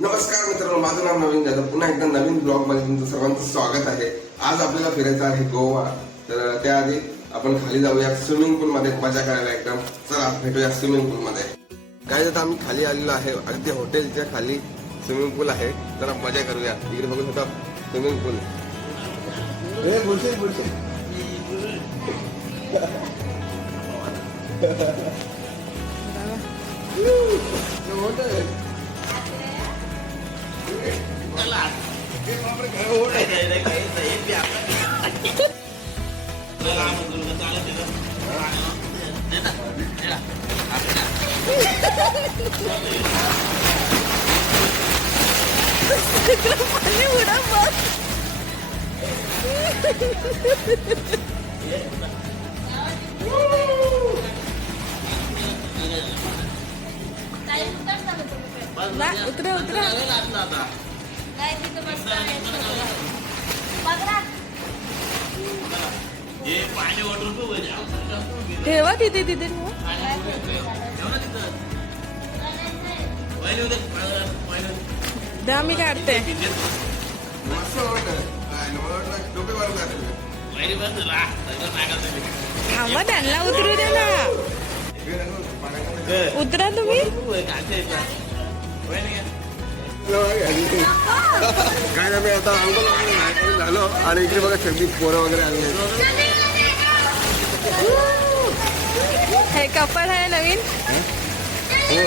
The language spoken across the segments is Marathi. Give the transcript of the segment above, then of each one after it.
नमस्कार मित्रांनो, माझं नाव नवीन जाधव. पुन्हा एकदा नवीन ब्लॉग मध्ये तुमचं सर्वांचं स्वागत आहे. आज आपल्याला फिरायचं आहे गोवा. तर त्याआधी आपण खाली जाऊया स्विमिंग पूल मध्ये मजा करायला एकदम. चला भेटूया स्विमिंग पूल मध्ये. काय आता आम्ही खाली आलेलो आहे, अगदी हॉटेलच्या खाली स्विमिंग पूल आहे. जरा मजा करूया. इकडे बघू शकता स्विमिंग पूल. उतरा उतरा ठेवा तिथे तिथे द्या मी काढते. थांबा त्यांना उतरू दे ना. उतरा तुम्ही. काय नाही, आता अंघोळ झालो आणि इकडे बघा सगळी पोरं वगैरे आले. हे कपल आहे नवीन. हो,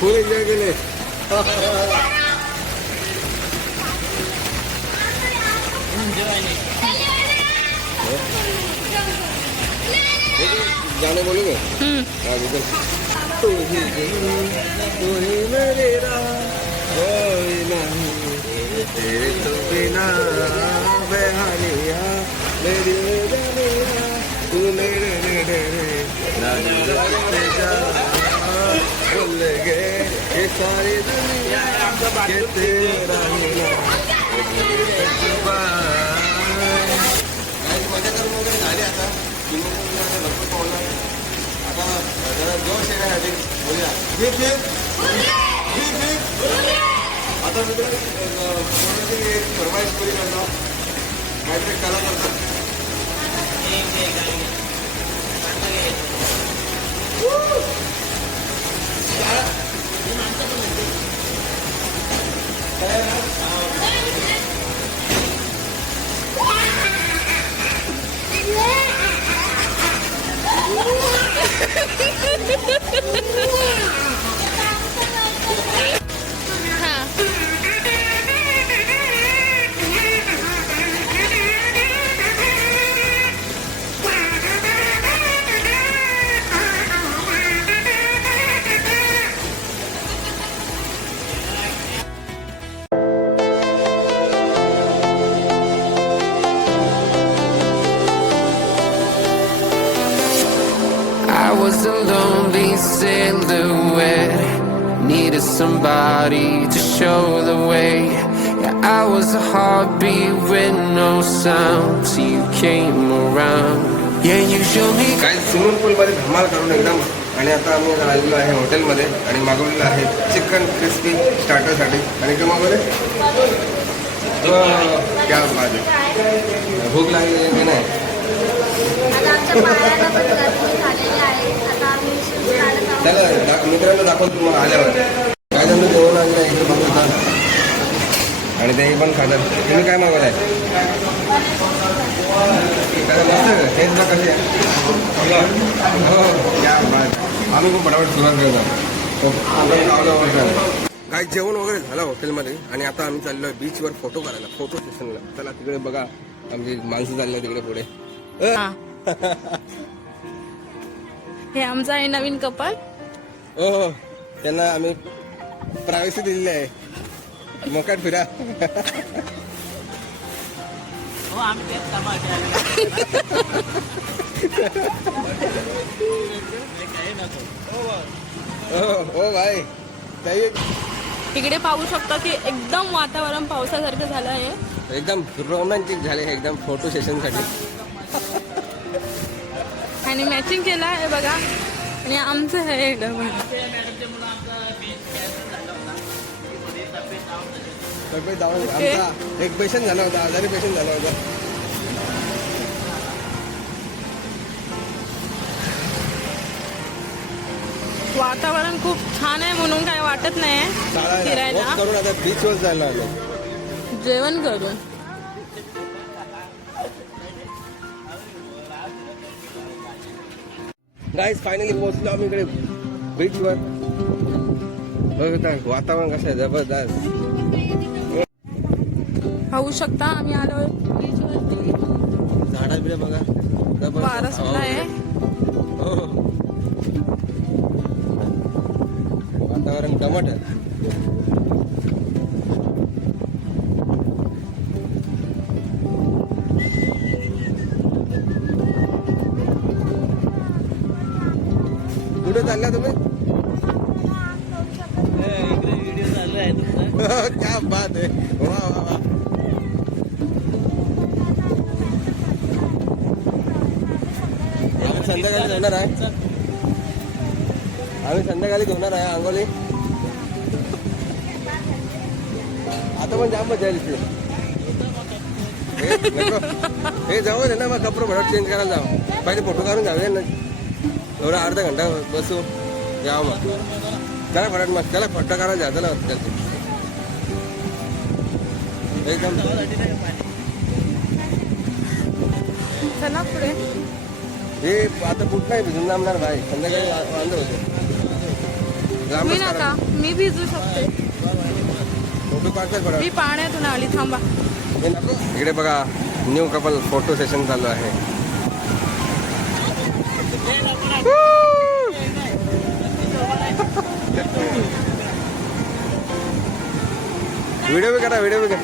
फुल एन्जॉय केले. गाणे बोलू गे. तेरे तो बिना बेहानिया मेरी जानिया तू मेरे भूल गए ये सारी दुनिया के तेरा मजा करून वगैरे झाली. आता भरपूर पावलं. आता जरा जोश येण्यासाठी बोलूया. आता मित्र कोणाची फरमाईश करी करतो, काहीतरी कला करतो. I was a lonely silhouette, needed somebody to show the way. Yeah, I was a heartbeat with no sound till you came around. Yeah, you showed me. काय स्विमिंग पूल मध्ये धमाल करून एकदम. आणि आता आम्ही आलेलो आहे हॉटेलमध्ये आणि मागवलेलं आहे चिकन क्रिस्पी स्टार्टरसाठी. आणि ते मागवले क्या बात आहे. भूक लागली की नाही. चला मित्रांनो दाखवतो तुम्हाला आल्यावर. काय जण जेवण आणलं इकडे बघा आणि तेही पण खातात. तुम्ही काय मागवत आहे? मस्त हेच ना कसे. हो क्या बात. आम्ही खूप फटाफट सुरुवात करतो. काय जेवण वगैरे झालं हॉटेलमध्ये आणि आता आम्ही चाललो आहे बीचवर फोटो करायला, फोटो सेशनला. चला तिकडे बघा आमची माणसं चालली तिकडे पुढे. हे आमचं आहे नवीन कपल. हो, त्यांना आम्ही प्रायव्हसी दिलेली आहे. मोकाट फिरा. हो भाई. इकडे पाहू शकता की एकदम वातावरण पावसासारखं झालं आहे. एकदम रोमॅन्टिक झाले एकदम फोटो सेशन साठी. आणि मॅचिंग केला आहे बघा. आणि आमचं हे एकदम तब्येत जाऊन ओके. आमचा एक पेशंट झाला होता, आजारी पेशंट झाला होता. वातावरण खूप छान आहे म्हणून काय वाटत नाही फिरायला. वॉक करून आता बीचवर जायला आलो. जेवण करून. गाईज फायनली पोहोचलो आम्ही इकडे बीचवर. बघता वातावरण कसं आहे जबरदस्त. पाहू शकता आम्ही आलोय बीचवरती. झाडा बिडे बघा वारा सुद्धा आहे. हो. वातावरण दमट आहे. कुठे चालला तुम्ही? क्या बात आहे. वा वा वा. आम्ही संध्याकाळी धुणार आहे. आम्ही संध्याकाळी धुणार आहे आंघोळी. आता पण जाम मजा आली. हे जाऊ दे ना, मग कपडे भरट चेंज करायला जाऊ. पहिले फोटो काढून जाऊया ना. थोडा अर्धा घंटा बसू जाऊ मग. चला फटाट मग त्याला फोटो काढायला जायचं ना. एकदम चला पुढे. हे आता कुठं नाही भिजून जमणार भाई. संध्याकाळी वांदे होते. मी नका, मी भिजू शकते. फोटो काढतात बरं. मी पाण्यातून आली. थांबा. हे नको. इकडे बघा न्यू कपल फोटो सेशन चालू आहे. व्हिडिओ बी करा, व्हिडिओ बी करा.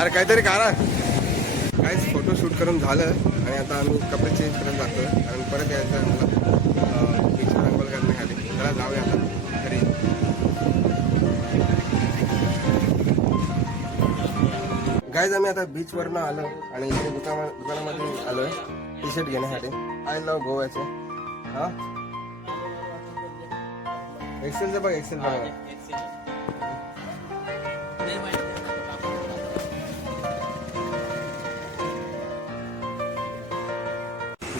अरे काहीतरी करा. काहीच फोटो शूट करून झालं आणि आता आम्ही कपडे चेंज करत जातोय कारण परत यायचं आहे मला बीचवर अंघोळ करण्याखाली. त्याला जाऊया आता घरी. गाईज आम्ही आता बीचवरनं आलो आणि इकडे दुकानामध्ये आलोय टी शर्ट घेण्यासाठी. आय लव्ह गोव्याचे. हा एक्सेलचं बघ, एक्सेल बघा.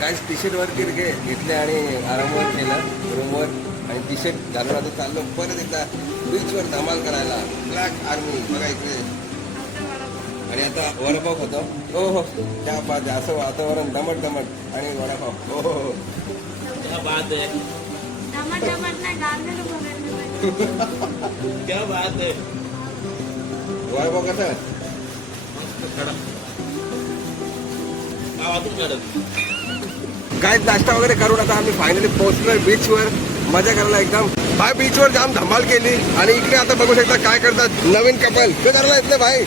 गाईज टी शर्ट वरती घेतले आणि आरामवर केलं रूमवर आणि टी शर्ट घालून आता चाललो परत एकदा बीचवर धमाल करायला. ब्लॅक आर्मी बघा इकडे. आणि आता वडापाव खातो. हो हो त्या बात आहे. असं वातावरण दमट दमट आणि वडापाव. हो हो क्या बात है. क्या बात है. वडापाव कसा आहे? गावातून काढत. काय नाश्ता वगैरे करून आता आम्ही फायनली पोहोचलोय बीचवर. मजा करायला एकदम. भाई बीचवर जाम धमाल केली आणि इकडे आता बघू शकता काय करतात नवीन कपल. ते करायला येत नाही भाई.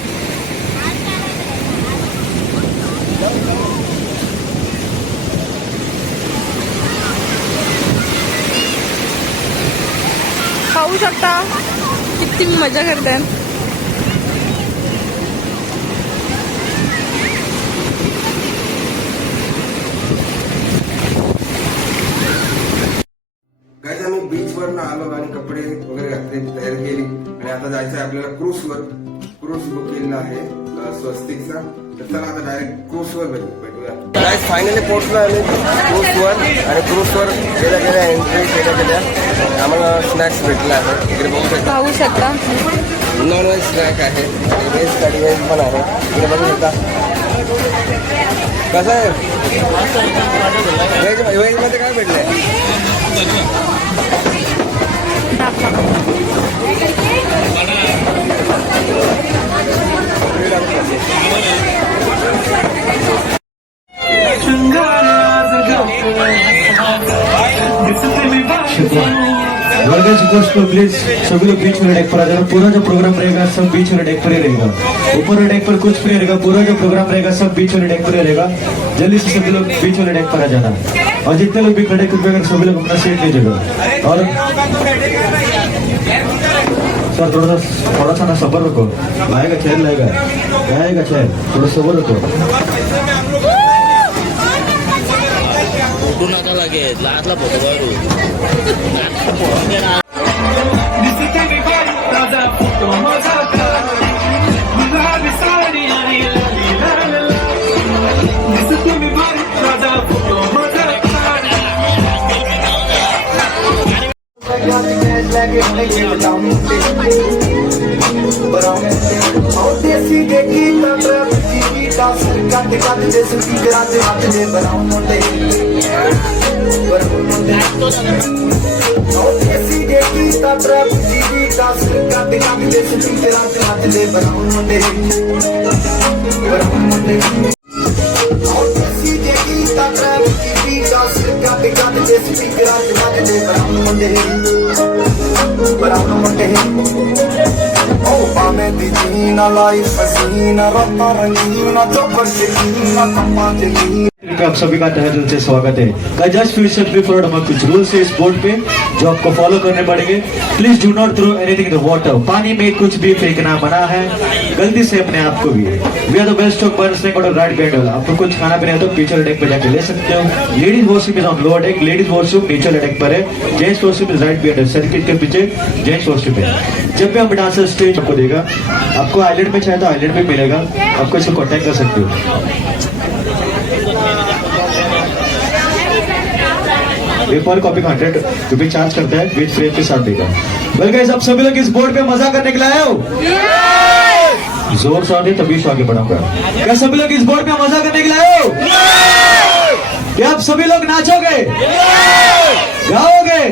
पाहू शकता किती मजा करतात. गाईज आम्ही बीचवर आलो आणि कपडे वगैरे घातले, तयारी केली आणि आता जायचं आहे आपल्याला क्रूजवर. क्रूज बुक केलेला आहे स्वस्तिकचा. तर चला आता डायरेक्ट क्रूजवर भेटूया. गाईज फायनली पोहोचलो आम्ही क्रूजवर आणि क्रूजवर गेल्या गेल्या एंट्री केल्या आम्हाला स्नॅक्स भेटला आहे. इकडे बघू शकता. पाहू शकता नॉन व्हेज स्नॅक आहे, व्हेज साठी व्हेज पण आहे. इकडे बघू शकता कसं आहे. व्हेज मध्ये काय भेटलंय? वर्गज कोर्स को प्लीज सभी लोग बीच में डेक पर आ जाना. पूरा जो प्रोग्राम रहेगा सब बीच में डेक पर ही रहेगा. ऊपर वाले डेक पर कुछ फ्री रहेगा. पूरा जो प्रोग्राम रहेगा सब बीच वाले डेक पर ही रहेगा. जल्दी से सभी लोग बीच वाले डेक पर आ जाना. और जितने लोग भी खड़े कृपया कर सभी लोग अपना सीट लीजिएगा. और सर थोड़ा सा ना सबर रखो, लाएगा चैन लाएगा चैन, थोड़ा सबर रखो. फोटो नका लागे लाटला फोटो काढू आप सभी का तहे दिल से स्वागत है. का जस्ट फ्यू सेकंड बिफोर हम कुछ रूल्स है इस बोर्ड पे जो आपको फॉलो करने पड़ेंगे. Please do not throw anything in the water. पानी में कुछ भी फेंकना मना है, गलती से अपने आप को भी. We are the best of birds neck और राइट बैंड. आपको कुछ खाना पीना है तो पीछे डेक पे जाके ले सकते हो. Ladies washroom is on lower deck, ladies washroom नीचे डेक पर है. Gents washroom is right band circuit के पीछे जेंट्स वॉशरूम है. जब भी हम डांसर स्टेज आपको देगा, आपको आइलैंड में चाहे तो आइलैंड में मिलेगा, आपको इसको कॉन्टैक्ट कर सकते हो. पर कॉपी 100 रुपये चार्ज करता है, विद फ्रेम के साथ देगा. वेल गाइस, आप सभी लोग इस बोर्ड पे मजा करने के लिए आए हो? जोर से आगे तभी से आगे बढ़ाऊंगा. क्या सभी लोग इस बोर्ड पे मजा करने के लिए आए हो? क्या आप सभी लोग नाचोगे, गाओगे,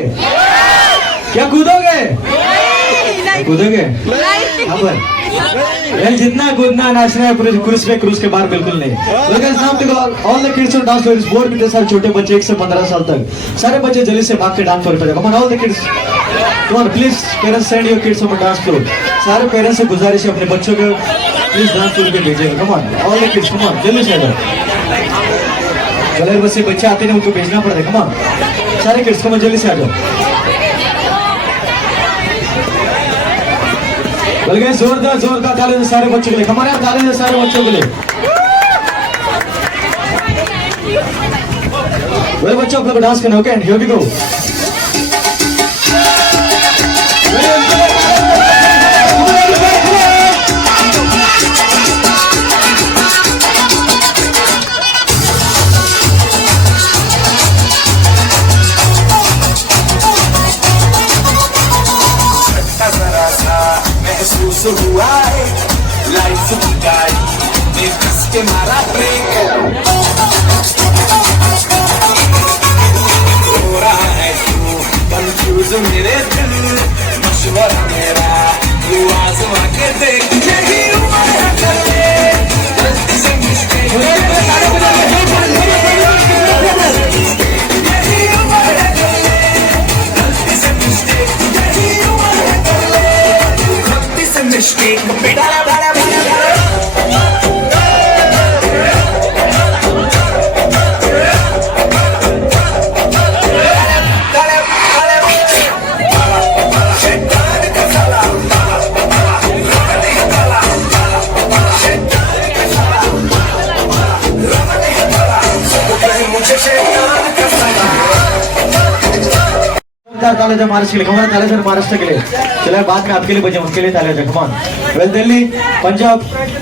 क्या कूदोगे? कूदोगे यहाँ पर? यार जितना कूदना नाचना है पूरे क्रूज के बाहर बिल्कुल नहीं. All the kids dance floor is board में सारे छोटे बच्चे 1 से 15 साल तक सारे बच्चे जल्दी से भाग के डांस फ्लोर पे जाओ. Come on all the kids, come on please parents send your kids on dance floor. सारे पेरेंट्स से गुजारिश है अपने बच्चों को प्लीज डांस फ्लोर पे भेजिएगा. Come on all the kids, come on जल्दी से आ जाओ. चलो बस से बच्चे आते हैं उनको भेजना पड़ता है. कम ऑन सारे किड्स, कम ऑन जल्दी से आ जाओ. बल्कि जोरदार ताली दे सारे बच्चों के लिए. हमारे यहाँ ताली दे सारे बच्चों के लिए. वो बच्चों आप लोग डांस करना. Okay, here we go. हुआ है लाइफ की गाड़ी में कस के मारा ब्रेक. हो रहा है तू कंफ्यूज मेरे दिल, मशवरा मेरा तू आजमा के देख. यही उम्र है करने गलती से मिस्टेक. यही उम्र है करने गलती से मिस्टेक. यही उम्र है करने गलती से मिस्टेक. बेटा ताले महाराष्ट्र के लिए. कमान ताले महाराष्ट्र के लिए. चलो बाद में आपके लिए बजे उसके लिए ताले जा. कमान. वेल दिल्ली, पंजाब,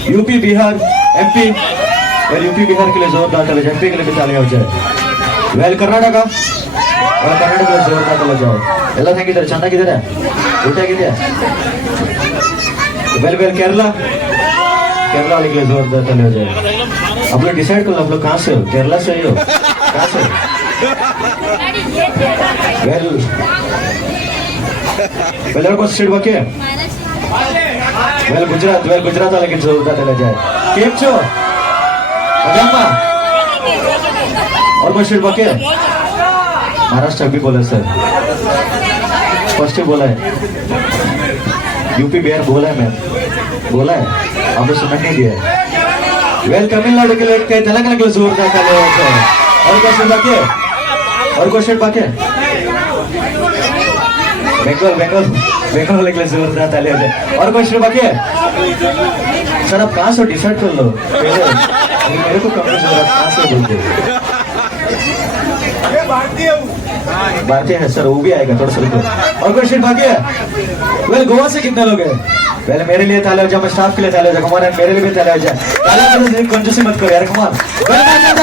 यूपी, बिहार, एमपी. वेल यूपी बिहार के लिए जोरदार ताले. एमपी के लिए भी ताले हो जाए. वेल कर्नाटका और कर्नाटक के लिए जोरदार ताले जाओ. ಎಲ್ಲ ಹೆಂಗಿದ್ದಾರೆ? ಚೆನ್ನಾಗಿದ್ದಾರೆ? ಊಟ ಆಗಿದೆಯಾ? वेल केरला वाले के लिए जोरदार ताले हो जाए. आप लोग डिसाइड करो आप लोग कहाँ से हो. केरला से ही हो? कहाँ से? वेल और कौन स्टेट बाकी है? वेल गुजरात वाले की जोरदार ताले जाए. केम छो अजम्मा और कौन स्टेट बाकी है? महाराष्ट्र अभी बोला सर, फर्स्ट ही बोला है. यूपी बिहार बोला है, मैं बोला है, आपने सुनने नहीं दिया. वेल तमिलनाडु के लिए तेलंगाना के लिए जोरदार ताले हो जाए. और क्वेश्चन बाकी है? और क्वेश्चन बाकी है? बंगाल निकले जोरदार ताली हो जाए। और कोई शुरू बाकी है? सर आप कहाँ से डिसाइड कर लो मेरे को कम कहाँ से बोलते भारतीय है सर, वो भी आएगा थोड़ा सा रुको। और कोई शुरू बाकी है? वेल गोवा से कितने लोग हैं? पहले मेरे लिए ताली हो जाए, मैं स्टाफ के लिए ताली हो जाए, कमान मेरे लिए भी ताली हो जाए। ताली कंजूसी मत करो यार, कमान।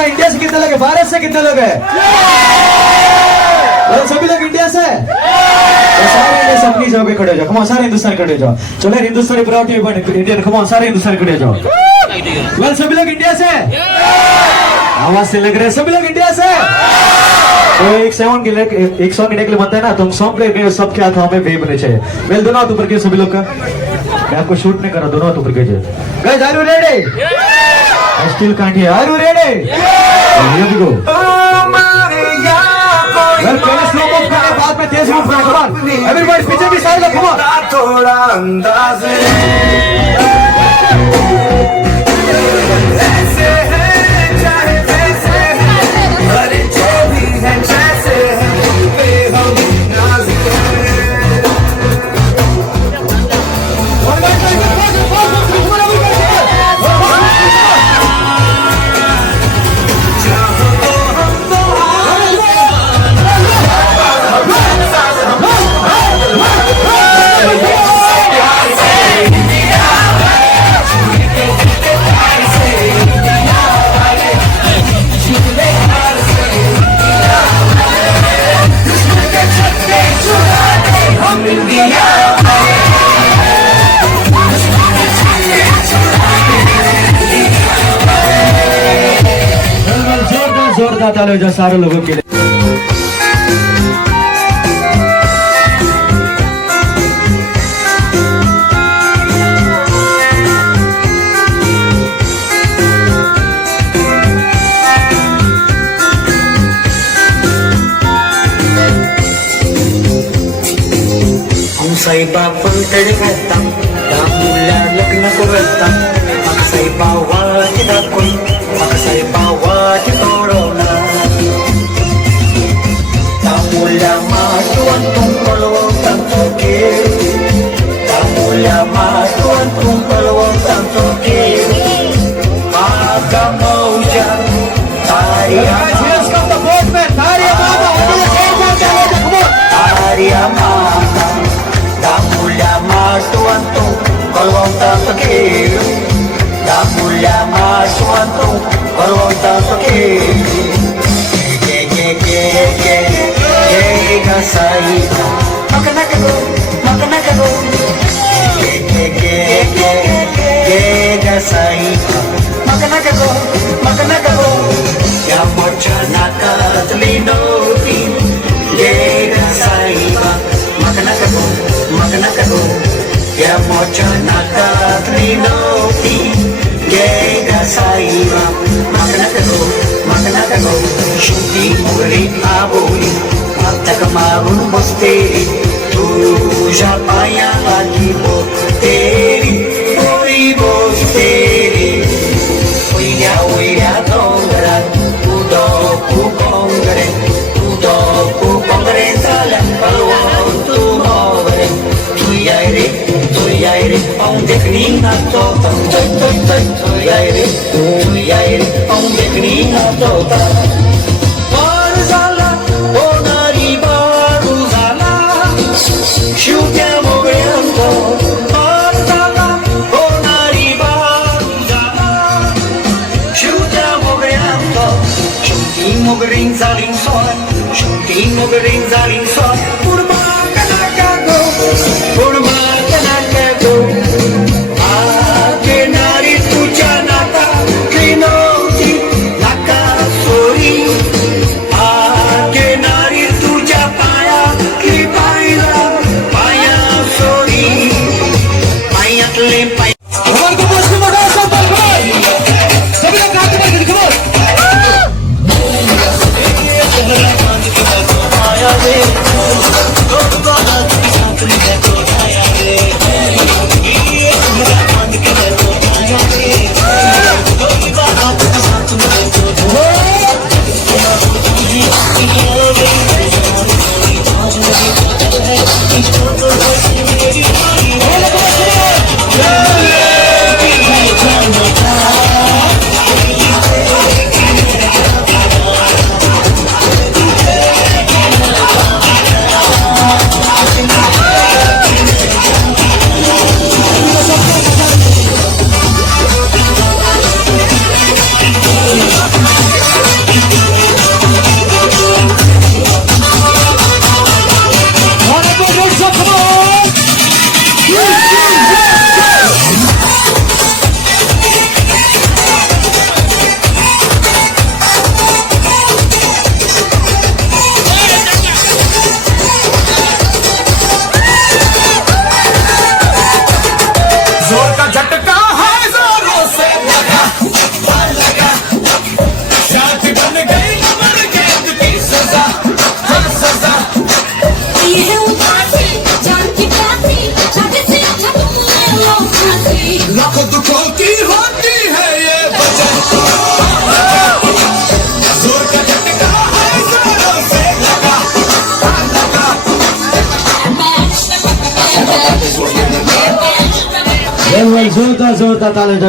इंडिया से कितने लोग हैं? भारत से कितने लोग हैं? सभी लोग इंडिया से? सारे इंडिया से अपनी जगह पे खड़े हो जाओ, कमान सारे हिंदुस्तान खड़े हो जाओ। चलो हिंदुस्तानी प्राउड इंडियन, कमान सारे हिंदुस्तान खड़े हो जाओ। वेल सभी लोग इंडिया से? आवाज से लग रहे हैं सभी लोग इंडिया से? तो एक सॉन्ग के लिए बनता है ना, तुम सॉन्ग प्ले करो, सबके हाथों में वेव होने चाहिए। वेल दोनों हाथ ऊपर के सभी लोग का, मैं आपको शूट नहीं कर रहा, दोनों हाथ ऊपर के। Guys are you ready? I still can't hear, are you ready? Here we go. Well पहले स्लो मूव करना, बाद में तेज मूव करना, कम ऑन एवरीबॉडी, पीछे भी सारे लोग, कम ऑन। थोड़ा अंदाज ऐसे है चाहे वैसे है, अरे जो भी है जैसे है पे हम नाज़िक हैं। जोरदार ताली हो जाए सारे लोगों के लिए। Saya pun terdekat, dah mula lagna kurang. Maka saya bawa kita kun, maka saya bawa kita rona. Dah mula matuan tungkol tanto ke, dah mula matuan tungkol tanto ke. Maka mau jam, Arya Mama. Damula matuanto, kalawang tanto kilo. Damula matuanto, kalawang tanto kilo. Gasay, makanakago. Gasay, makanakago. Yamocha nakatlinoti, gasay, makanakago. Yamocha nakatlinoti, gasay, makanakago. Shuti muli abuli, matakamarun bosteri, tuja paya lagi bosteri, oi bosteri. Oya dongara, udo kukongre, talang palwang tumore. Tuyai re, ang dekning ato, tuyai re, ang dekning ato. Barzala, onari baruzala, shutiamo grianto. Barzala, onari baruzala, shutiamo grianto. Shutimo grinzaling son, purma kanakago. Ake nari puja naka, klinoti, naka sori. दुखों की होती है ये वजह जोर का झटका है जोरों से लगा जोरदार जोरदार तालीम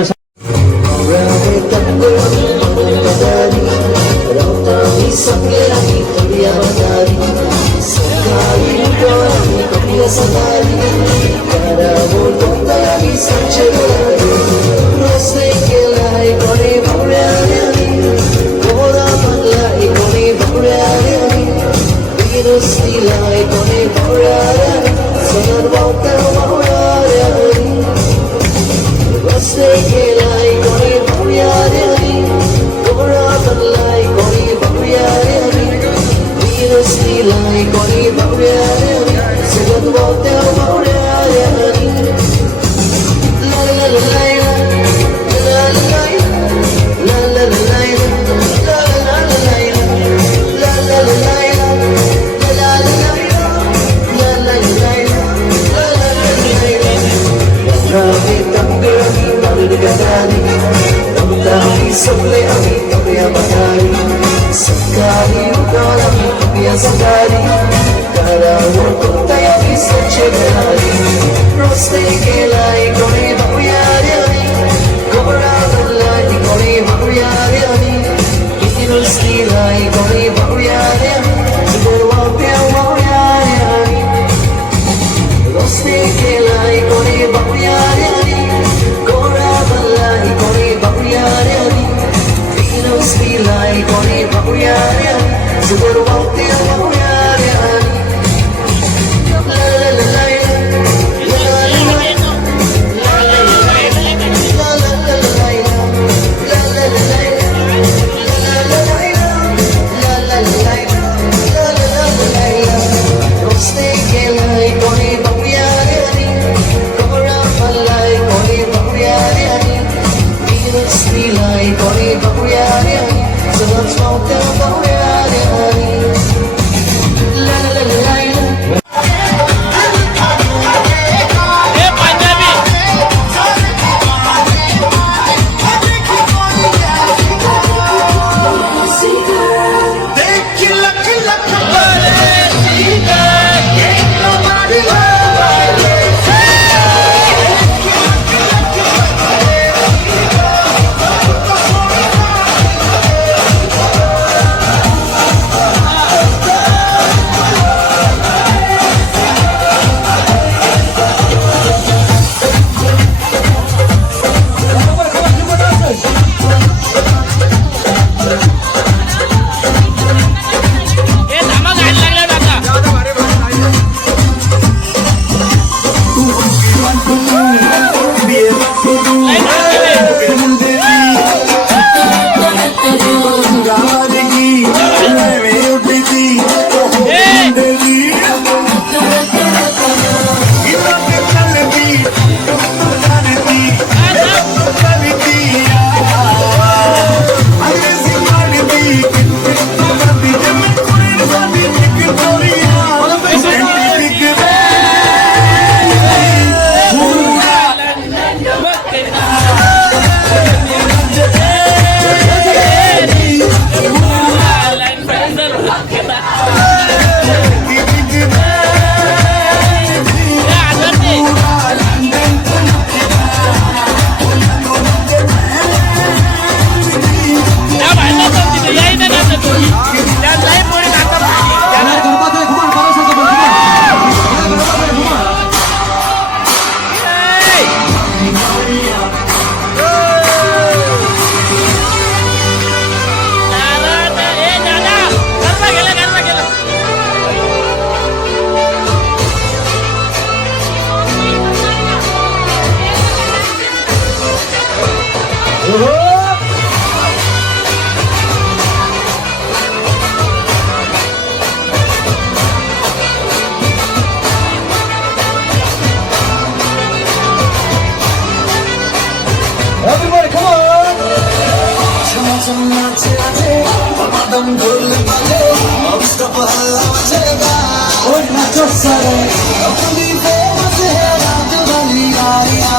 अपनी फेमस है रात वाली आया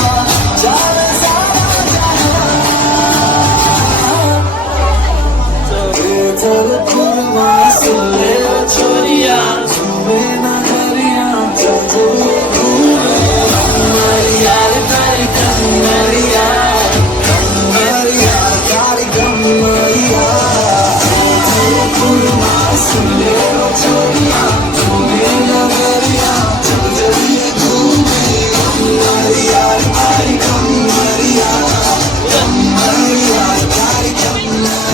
चार सारा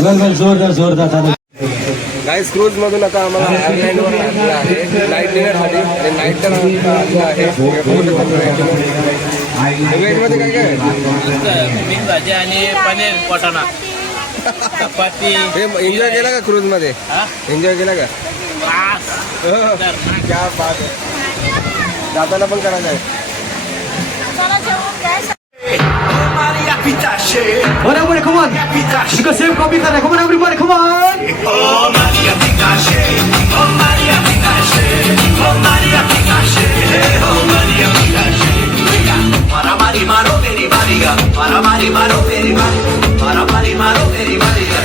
वेल जोरदार जोरदार दादा. गाईस क्रूज मधून आता आम्हाला आयलँडवर आणलं आहे नाईट डिनरसाठी. हे नाईट डिनर आणलं आहे. व्हेज मध्ये काय काय आहे? मिक्स भाजी आणि पनीर वाटाणा चपाती. हे एन्जॉय केला का क्रूज मध्ये? एन्जॉय केला का? क्या बात आहे. दादाला पण करायचं आहे. Maria Pitache, Ora, everybody, come on. You can same copy kar rahe. Come on, everybody, come on. oh Maria Pitache, oh Maria Pitache, oh Maria Pitache, oh Maria Pitache. Para mari maro teri bariga, para mari maro teri bariga, para mari maro teri bariga.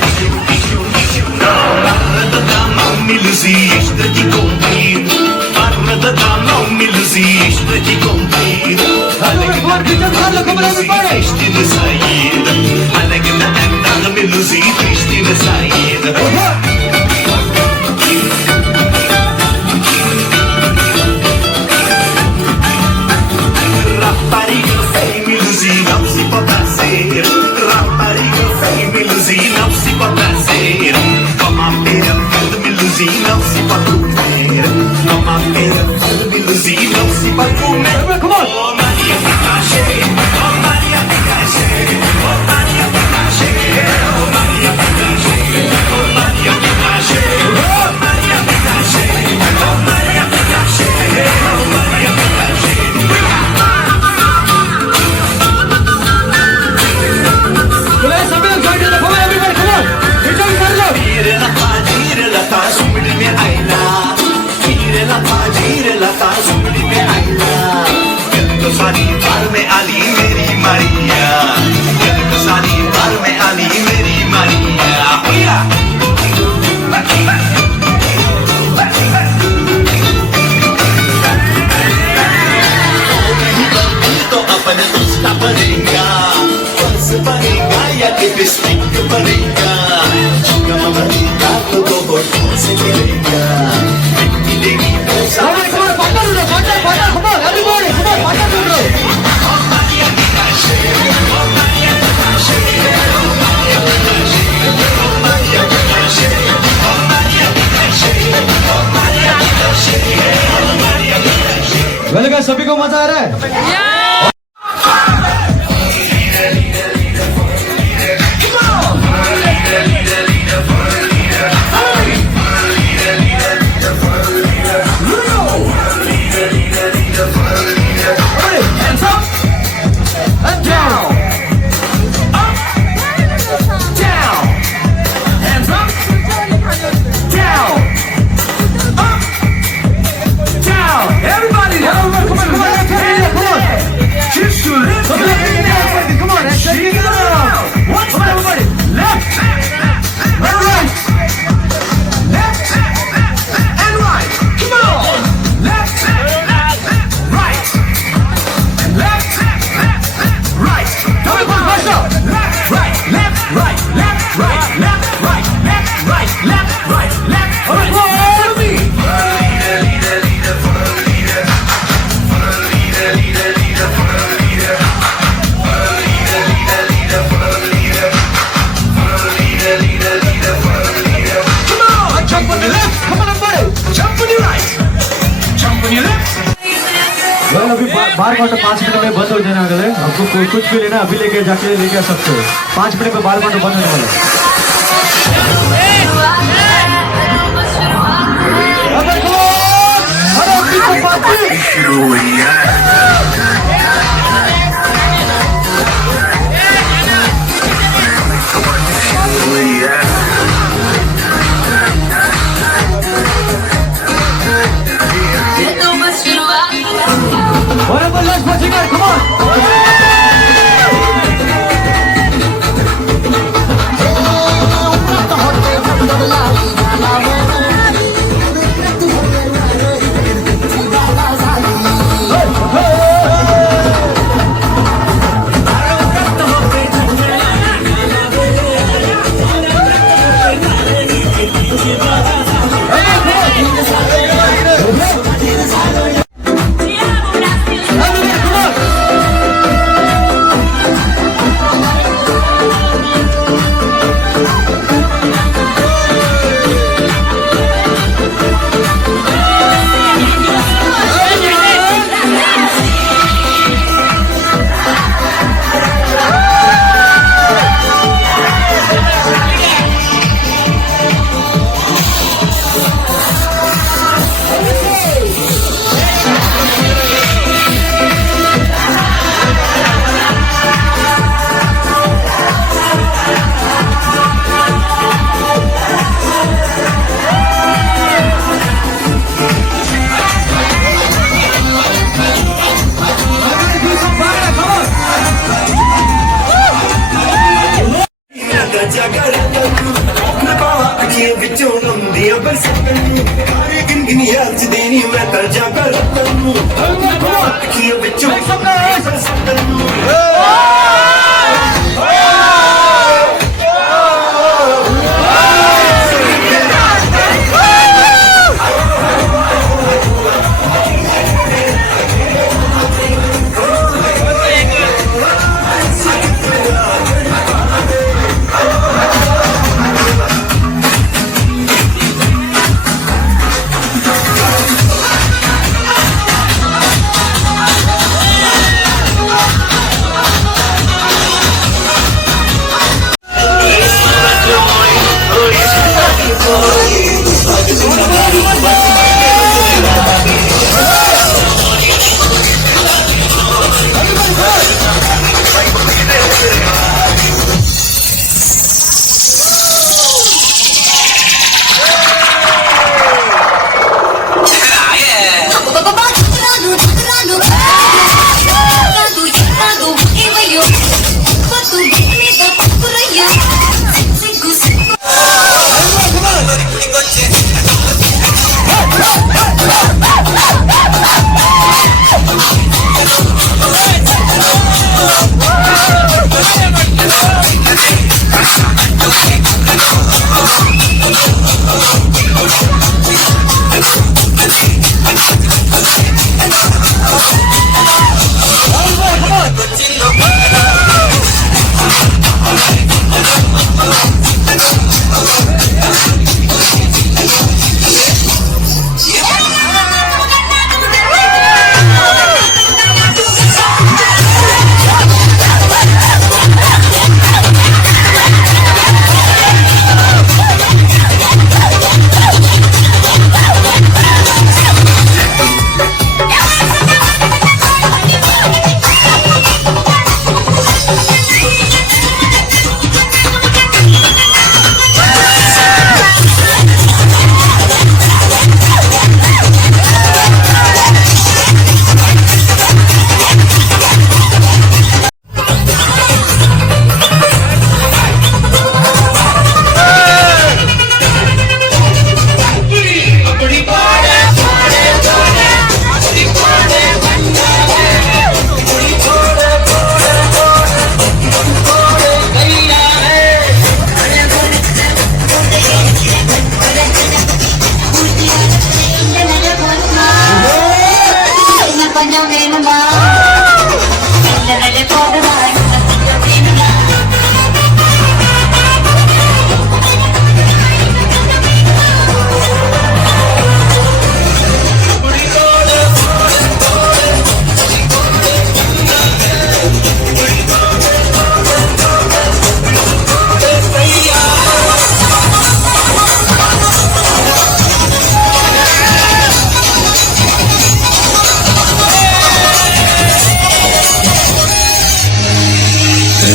Parada da mão miluzista de contigo, parada da mão miluzista de contigo. Come on, come on, everybody. Triste de saída, alegre andada, meluzinho triste de saída. Rapariga feia, meluzinho não se pode fazer. Rapariga feia, meluzinho não se pode fazer. Toma pera, meluzinho não se pode comer. Toma pera, meluzinho não se pode comer. Everybody, come on. Oh Maria Pitache, oh Maria Pitache, oh Maria Pitache, oh Maria Pitache, oh Maria Pitache, oh Maria Pitache, oh Maria Pitache, oh Maria Pitache. Let's have a join in the come on, everybody, come on. Enjoy कर लो. जीरे लता झुमड़ी में आईना, जीरे लता झुमड़ी में आईना. दिल को सारी बार में आली मेरी मारिया, दिल को सारी बार में आली मेरी मारिया. हुया. तो अपने उसका बनेगा, बस बनेगा या लिपस्टिक बनेगा. चुका बनेगा तो होठों से मिलेगा. मिलेगी तो Come on, come on, partner do partner, come on, everybody, come on, partner do. Well guys, सभी को मजा आ रहा है? Hands up and down. Up, down. Hands up, down. Up, down. Everybody, come on, come on, come on. Kiss your lips. Come on, and shake it around. Come on, everybody. Left and right. Left and right. Come on. Left, right. Left, right. Come on, push up. Left, right, left, right, left, right, left, right, left, right, left, right, left, right. Follow me. Come on, jump on the left. Come on, everybody. Jump on your right. Jump on your left. वेल अभी बार काउंटर 5 मिनट में बंद हो जाने वाला है. आपको कुछ भी लेना अभी लेके जाके लेके आ सकते हो. 5 मिनट में बार काउंटर बंद होने वाला है. अबे कौन? अरे पीछे party. Whatever, let's go together. Come on. Hey, hey.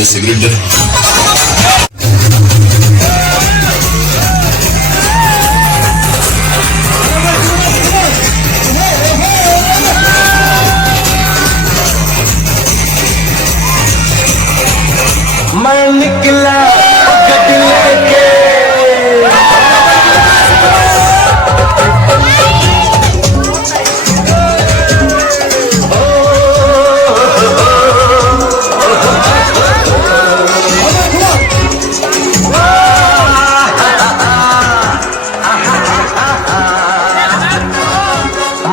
Cigarette दे. मैं निकला गड्डी लेके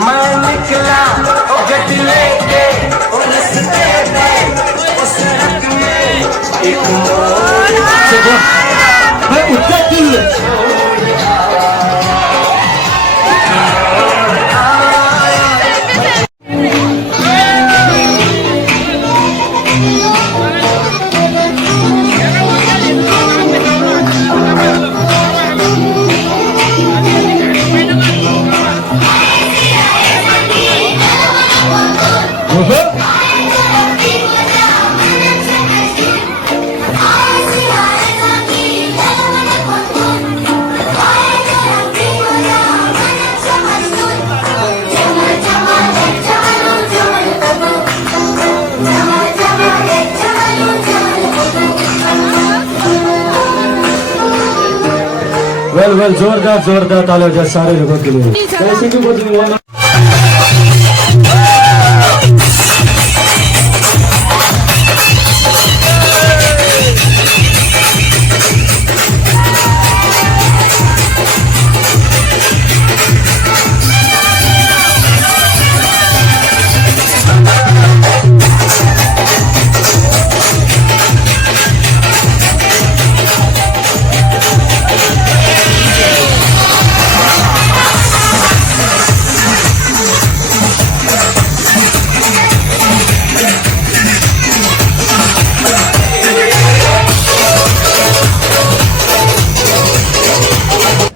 मैं निकला गड्डी लेके रस्ते पे उस सड़क में एक मोड़ मैं उत्तर की वेल जोरदार तालियां हो जाए सारे लोगों के लिए. कैसे भी बोल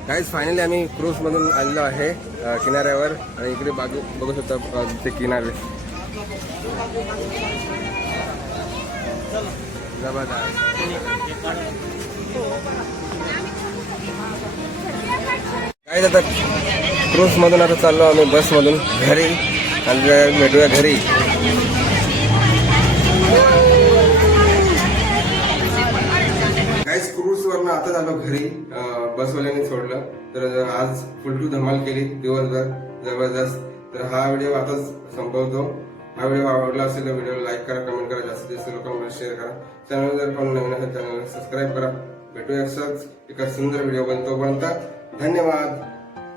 गाईज फायनली आम्ही क्रूज मधून आलेलो आहे किनाऱ्यावर आणि इकडे बघू शकता ते किनारे जबरदस्त. गाईज आता क्रूज मधून आता चाललो आम्ही बस मधून घरी आणि भेटूया घरी. गाईज क्रूज वरनं आता झालो घरी. बसवाल्याने सोडलं तर आज फुल टू धमाल केली दिवसभर जबरदस्त. तर हा व्हिडिओ आताच संपवतो. हा व्हिडिओ आवडला असेल तर व्हिडिओला लाईक करा, कमेंट करा, जास्तीत जास्त लोकांना शेअर करा. चॅनल जर कोण नवीन असेल चॅनलला सबस्क्राईब करा. भेटूया असंच एका सुंदर व्हिडिओ बनतो. धन्यवाद.